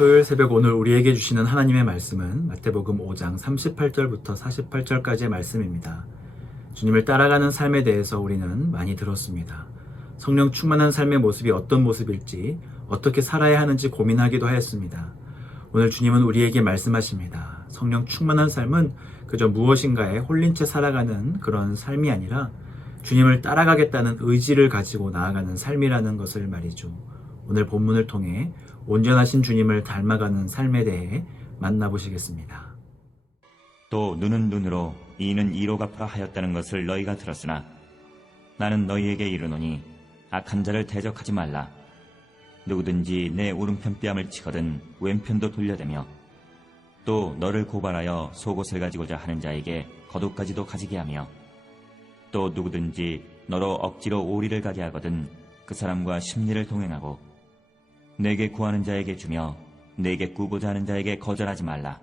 토요일 새벽 오늘 우리에게 주시는 하나님의 말씀은 마태복음 5장 38절부터 48절까지의 말씀입니다. 주님을 따라가는 삶에 대해서 우리는 많이 들었습니다. 성령 충만한 삶의 모습이 어떤 모습일지, 어떻게 살아야 하는지 고민하기도 하였습니다. 오늘 주님은 우리에게 말씀하십니다. 성령 충만한 삶은 그저 무엇인가에 홀린 채 살아가는 그런 삶이 아니라 주님을 따라가겠다는 의지를 가지고 나아가는 삶이라는 것을 말이죠. 오늘 본문을 통해 온전하신 주님을 닮아가는 삶에 대해 만나보시겠습니다. 또 눈은 눈으로 이는 이로 갚으라 하였다는 것을 너희가 들었으나 나는 너희에게 이르노니 악한 자를 대적하지 말라. 누구든지 내 오른편 뺨을 치거든 왼편도 돌려대며 또 너를 고발하여 속옷을 가지고자 하는 자에게 겉옷까지도 가지게 하며 또 누구든지 너로 억지로 오리를 가게 하거든 그 사람과 심리를 동행하고 내게 구하는 자에게 주며 내게 꾸고자 하는 자에게 거절하지 말라.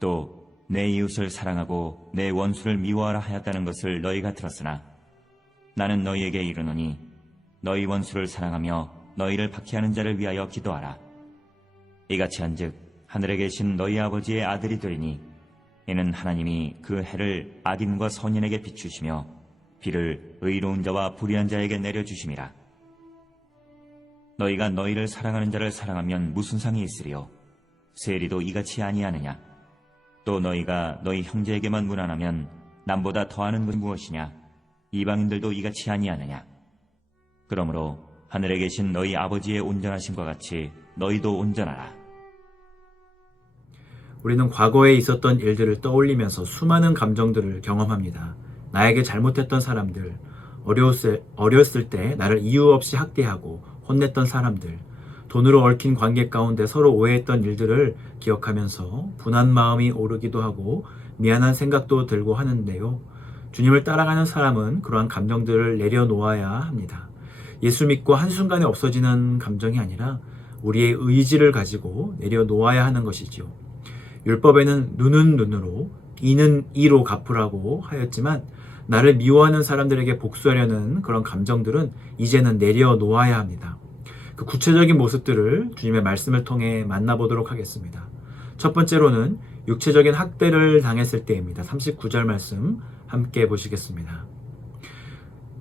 또 내 이웃을 사랑하고 내 원수를 미워하라 하였다는 것을 너희가 들었으나 나는 너희에게 이르노니 너희 원수를 사랑하며 너희를 박해하는 자를 위하여 기도하라. 이같이 한즉 하늘에 계신 너희 아버지의 아들이 되리니 이는 하나님이 그 해를 악인과 선인에게 비추시며 비를 의로운 자와 불의한 자에게 내려주심이라. 너희가 너희를 사랑하는 자를 사랑하면 무슨 상이 있으리요? 세리도 이같이 아니하느냐? 또 너희가 너희 형제에게만 무난하면 남보다 더하는 것이 무엇이냐? 이방인들도 이같이 아니하느냐? 그러므로 하늘에 계신 너희 아버지의 온전하심과 같이 너희도 온전하라. 우리는 과거에 있었던 일들을 떠올리면서 수많은 감정들을 경험합니다. 나에게 잘못했던 사람들, 어렸을 때 나를 이유 없이 학대하고 혼냈던 사람들, 돈으로 얽힌 관계 가운데 서로 오해했던 일들을 기억하면서 분한 마음이 오르기도 하고 미안한 생각도 들고 하는데요. 주님을 따라가는 사람은 그러한 감정들을 내려놓아야 합니다. 예수 믿고 한순간에 없어지는 감정이 아니라 우리의 의지를 가지고 내려놓아야 하는 것이지요. 율법에는 눈은 눈으로, 이는 이로 갚으라고 하였지만 나를 미워하는 사람들에게 복수하려는 그런 감정들은 이제는 내려놓아야 합니다. 그 구체적인 모습들을 주님의 말씀을 통해 만나보도록 하겠습니다. 첫 번째로는 육체적인 학대를 당했을 때입니다. 39절 말씀 함께 보시겠습니다.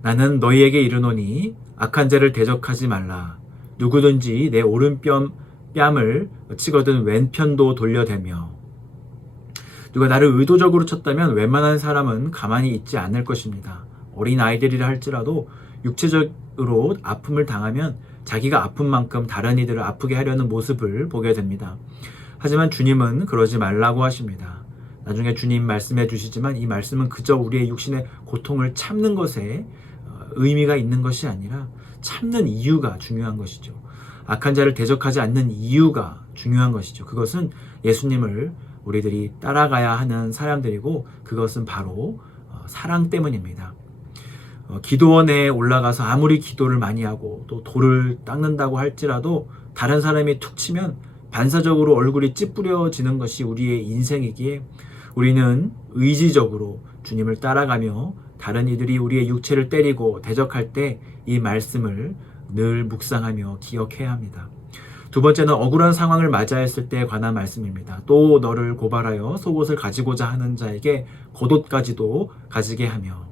나는 너희에게 이르노니 악한 자를 대적하지 말라. 누구든지 내 오른뺨을 치거든 왼편도 돌려대며. 누가 나를 의도적으로 쳤다면 웬만한 사람은 가만히 있지 않을 것입니다. 어린 아이들이라 할지라도 육체적으로 아픔을 당하면 자기가 아픈 만큼 다른 이들을 아프게 하려는 모습을 보게 됩니다. 하지만 주님은 그러지 말라고 하십니다. 나중에 주님 말씀해 주시지만 이 말씀은 그저 우리의 육신의 고통을 참는 것에 의미가 있는 것이 아니라 참는 이유가 중요한 것이죠. 악한 자를 대적하지 않는 이유가 중요한 것이죠. 그것은 예수님을 우리들이 따라가야 하는 사람들이고 그것은 바로 사랑 때문입니다. 기도원에 올라가서 아무리 기도를 많이 하고 또 돌을 닦는다고 할지라도 다른 사람이 툭 치면 반사적으로 얼굴이 찌푸려지는 것이 우리의 인생이기에 우리는 의지적으로 주님을 따라가며 다른 이들이 우리의 육체를 때리고 대적할 때 이 말씀을 늘 묵상하며 기억해야 합니다. 두 번째는 억울한 상황을 맞이했을 때에 관한 말씀입니다. 또 너를 고발하여 속옷을 가지고자 하는 자에게 겉옷까지도 가지게 하며.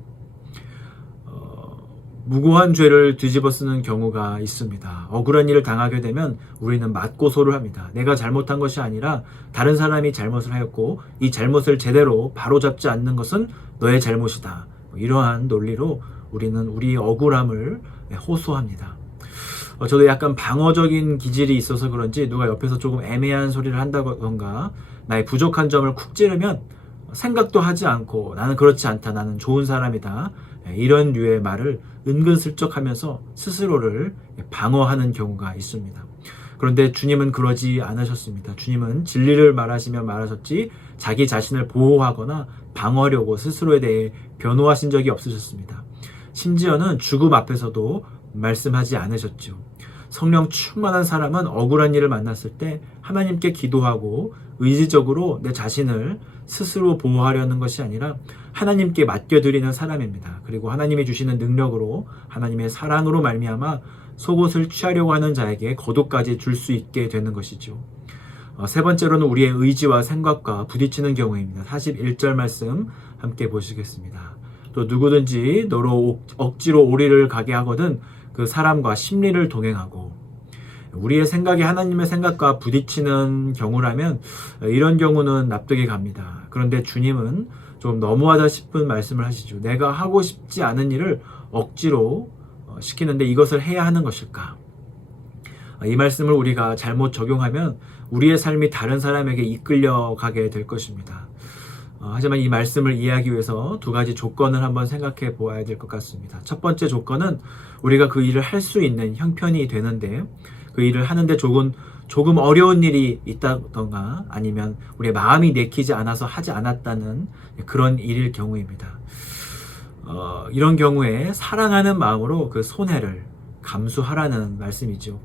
무고한 죄를 뒤집어 쓰는 경우가 있습니다. 억울한 일을 당하게 되면 우리는 맞고소를 합니다. 내가 잘못한 것이 아니라 다른 사람이 잘못을 하였고 이 잘못을 제대로 바로잡지 않는 것은 너의 잘못이다. 이러한 논리로 우리는 우리의 억울함을 호소합니다. 저도 약간 방어적인 기질이 있어서 그런지 누가 옆에서 조금 애매한 소리를 한다던가 나의 부족한 점을 쿡 찌르면 생각도 하지 않고 나는 그렇지 않다, 나는 좋은 사람이다, 이런 류의 말을 은근슬쩍 하면서 스스로를 방어하는 경우가 있습니다. 그런데 주님은 그러지 않으셨습니다. 주님은 진리를 말하셨지 자기 자신을 보호하거나 방어하려고 스스로에 대해 변호하신 적이 없으셨습니다. 심지어는 죽음 앞에서도 말씀하지 않으셨죠. 성령 충만한 사람은 억울한 일을 만났을 때 하나님께 기도하고 의지적으로 내 자신을 스스로 보호하려는 것이 아니라 하나님께 맡겨드리는 사람입니다. 그리고 하나님이 주시는 능력으로 하나님의 사랑으로 말미암아 속옷을 취하려고 하는 자에게 겉옷까지 줄 수 있게 되는 것이죠. 세 번째로는 우리의 의지와 생각과 부딪히는 경우입니다. 41절 말씀 함께 보시겠습니다. 또 누구든지 너로 억지로 오리를 가게 하거든 그 사람과 심리를 동행하고. 우리의 생각이 하나님의 생각과 부딪히는 경우라면 이런 경우는 납득이 갑니다. 그런데 주님은 좀 너무하다 싶은 말씀을 하시죠. 내가 하고 싶지 않은 일을 억지로 시키는데 이것을 해야 하는 것일까? 이 말씀을 우리가 잘못 적용하면 우리의 삶이 다른 사람에게 이끌려가게 될 것입니다. 하지만 이 말씀을 이해하기 위해서 두 가지 조건을 한번 생각해 보아야 될 것 같습니다. 첫 번째 조건은 우리가 그 일을 할 수 있는 형편이 되는데 그 일을 하는데 조금 어려운 일이 있다던가 아니면 우리의 마음이 내키지 않아서 하지 않았다는 그런 일일 경우입니다. 이런 경우에 사랑하는 마음으로 그 손해를 감수하라는 말씀이죠.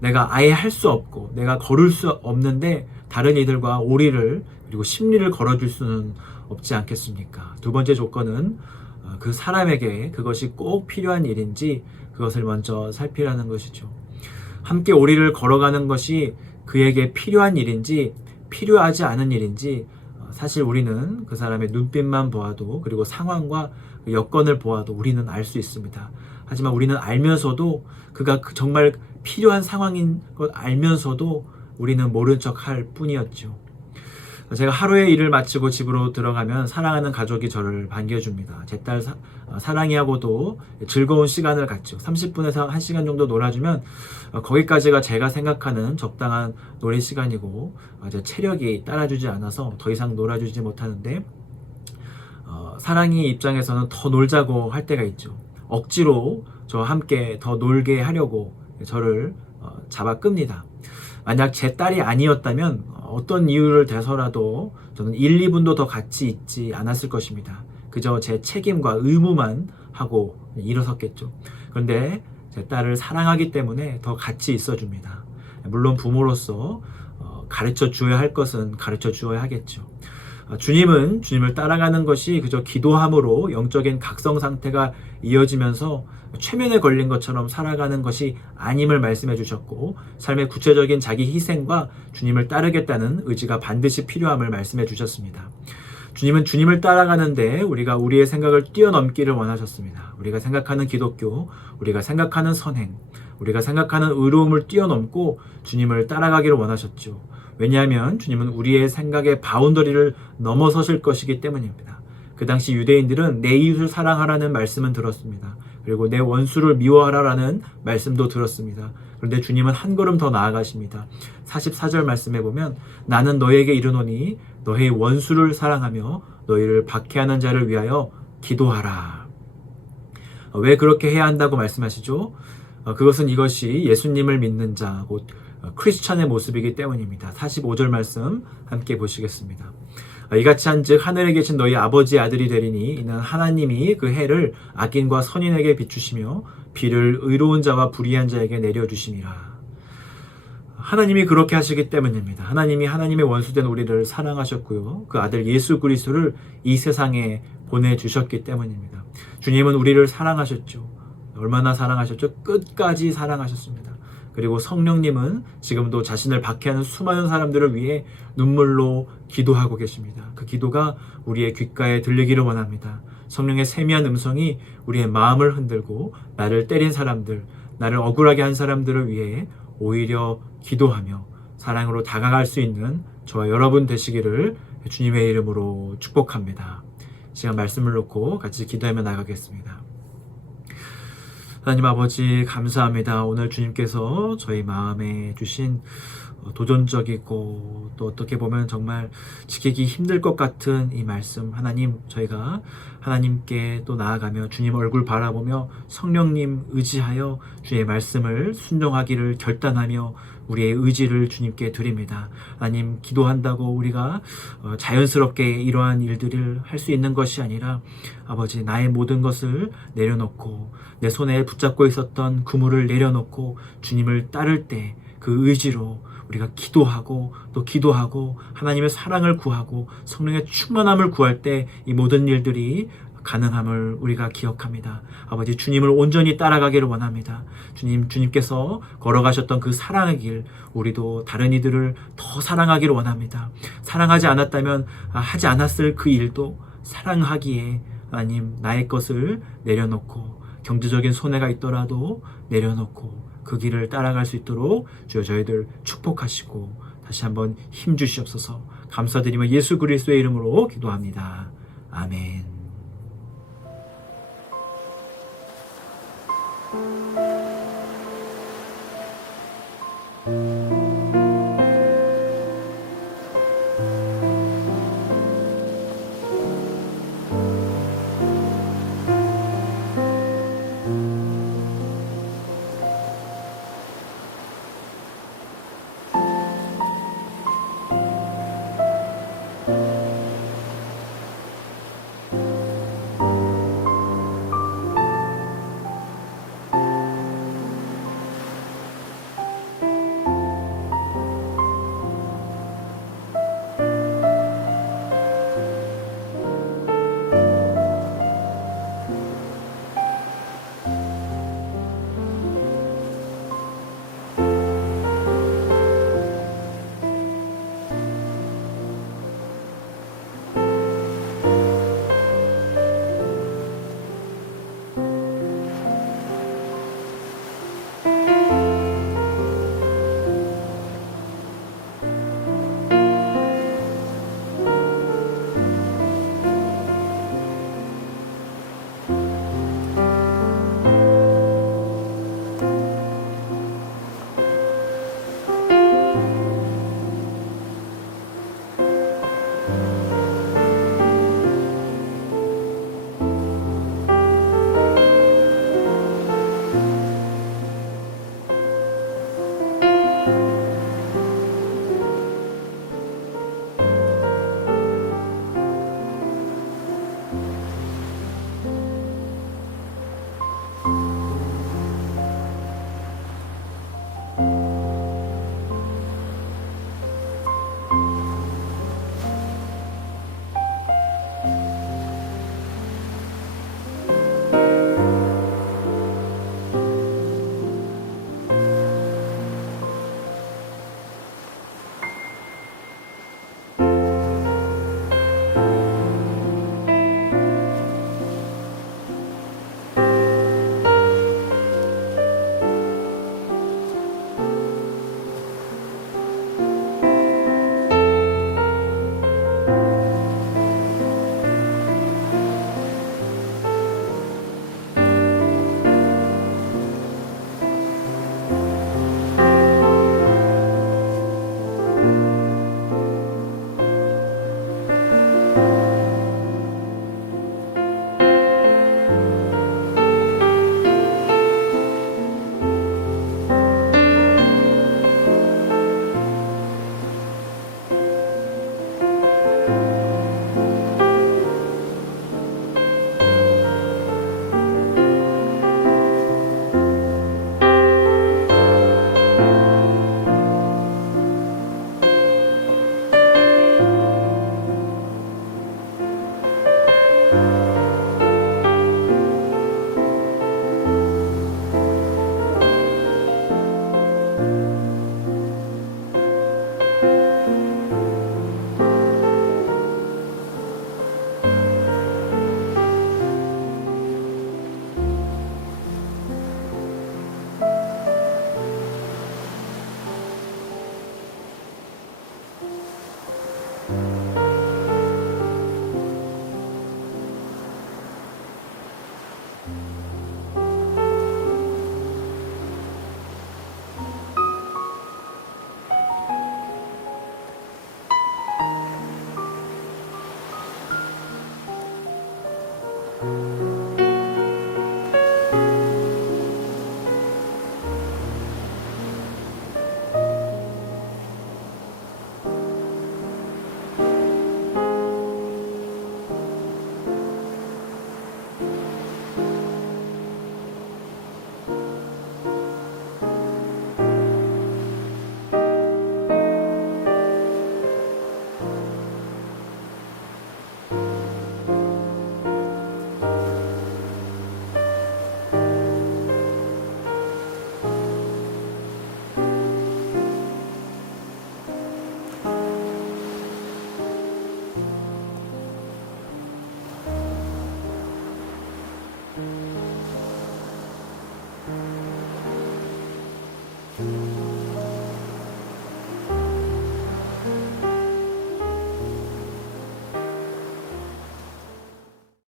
내가 아예 할 수 없고 내가 걸을 수 없는데 다른 이들과 오리를 그리고 심리를 걸어줄 수는 없지 않겠습니까? 두 번째 조건은 그 사람에게 그것이 꼭 필요한 일인지 그것을 먼저 살피라는 것이죠. 함께 오리를 걸어가는 것이 그에게 필요한 일인지 필요하지 않은 일인지 사실 우리는 그 사람의 눈빛만 보아도 그리고 상황과 여건을 보아도 우리는 알 수 있습니다. 하지만 우리는 알면서도 그가 정말 필요한 상황인 것 알면서도 우리는 모른 척 할 뿐이었죠. 제가 하루의 일을 마치고 집으로 들어가면 사랑하는 가족이 저를 반겨줍니다. 제 딸 사랑이하고도 즐거운 시간을 갖죠. 30분에서 1시간 정도 놀아주면 거기까지가 제가 생각하는 적당한 놀이 시간이고 제 체력이 따라주지 않아서 더 이상 놀아주지 못하는데 사랑이 입장에서는 더 놀자고 할 때가 있죠. 억지로 저와 함께 더 놀게 하려고 저를 잡아 끕니다. 만약 제 딸이 아니었다면 어떤 이유를 대서라도 저는 1, 2분도 더 같이 있지 않았을 것입니다. 그저 제 책임과 의무만 하고 일어섰겠죠. 그런데 제 딸을 사랑하기 때문에 더 같이 있어줍니다. 물론 부모로서 가르쳐 주어야 할 것은 가르쳐 주어야 하겠죠. 주님은 주님을 따라가는 것이 그저 기도함으로 영적인 각성 상태가 이어지면서 최면에 걸린 것처럼 살아가는 것이 아님을 말씀해 주셨고 삶의 구체적인 자기 희생과 주님을 따르겠다는 의지가 반드시 필요함을 말씀해 주셨습니다. 주님은 주님을 따라가는데 우리가 우리의 생각을 뛰어넘기를 원하셨습니다. 우리가 생각하는 기독교, 우리가 생각하는 선행, 우리가 생각하는 의로움을 뛰어넘고 주님을 따라가기를 원하셨죠. 왜냐하면 주님은 우리의 생각의 바운더리를 넘어서실 것이기 때문입니다. 그 당시 유대인들은 내 이웃을 사랑하라는 말씀은 들었습니다. 그리고 내 원수를 미워하라라는 말씀도 들었습니다. 그런데 주님은 한 걸음 더 나아가십니다. 44절 말씀에 보면 나는 너에게 이르노니 너의 원수를 사랑하며 너희를 박해하는 자를 위하여 기도하라. 왜 그렇게 해야 한다고 말씀하시죠? 그것은 이것이 예수님을 믿는 자, 곧 크리스찬의 모습이기 때문입니다. 45절 말씀 함께 보시겠습니다. 이같이 한즉 하늘에 계신 너희 아버지의 아들이 되리니 이는 하나님이 그 해를 악인과 선인에게 비추시며 비를 의로운 자와 불의한 자에게 내려주심이라. 하나님이 그렇게 하시기 때문입니다. 하나님이 하나님의 원수된 우리를 사랑하셨고요. 그 아들 예수 그리스도를 이 세상에 보내주셨기 때문입니다. 주님은 우리를 사랑하셨죠. 얼마나 사랑하셨죠? 끝까지 사랑하셨습니다. 그리고 성령님은 지금도 자신을 박해하는 수많은 사람들을 위해 눈물로 기도하고 계십니다. 그 기도가 우리의 귓가에 들리기를 원합니다. 성령의 세미한 음성이 우리의 마음을 흔들고 나를 때린 사람들, 나를 억울하게 한 사람들을 위해 오히려 기도하며 사랑으로 다가갈 수 있는 저와 여러분 되시기를 주님의 이름으로 축복합니다. 시간 말씀을 놓고 같이 기도하며 나가겠습니다. 하나님 아버지 감사합니다. 오늘 주님께서 저희 마음에 주신 도전적이고 또 어떻게 보면 정말 지키기 힘들 것 같은 이 말씀, 하나님, 저희가 하나님께 또 나아가며 주님 얼굴 바라보며 성령님 의지하여 주의 말씀을 순종하기를 결단하며 우리의 의지를 주님께 드립니다. 하나님, 기도한다고 우리가 자연스럽게 이러한 일들을 할 수 있는 것이 아니라 아버지, 나의 모든 것을 내려놓고 내 손에 붙잡고 있었던 그물을 내려놓고 주님을 따를 때 그 의지로 우리가 기도하고 또 기도하고 하나님의 사랑을 구하고 성령의 충만함을 구할 때 이 모든 일들이 가능함을 우리가 기억합니다. 아버지, 주님을 온전히 따라가기를 원합니다. 주님께서 걸어가셨던 그 사랑의 길, 우리도 다른 이들을 더 사랑하기를 원합니다. 사랑하지 않았다면 하지 않았을 그 일도 사랑하기에 하나님, 나의 것을 내려놓고 경제적인 손해가 있더라도 내려놓고 그 길을 따라갈 수 있도록 주여 저희들 축복하시고 다시 한번 힘 주시옵소서. 감사드리며 예수 그리스도의 이름으로 기도합니다. 아멘.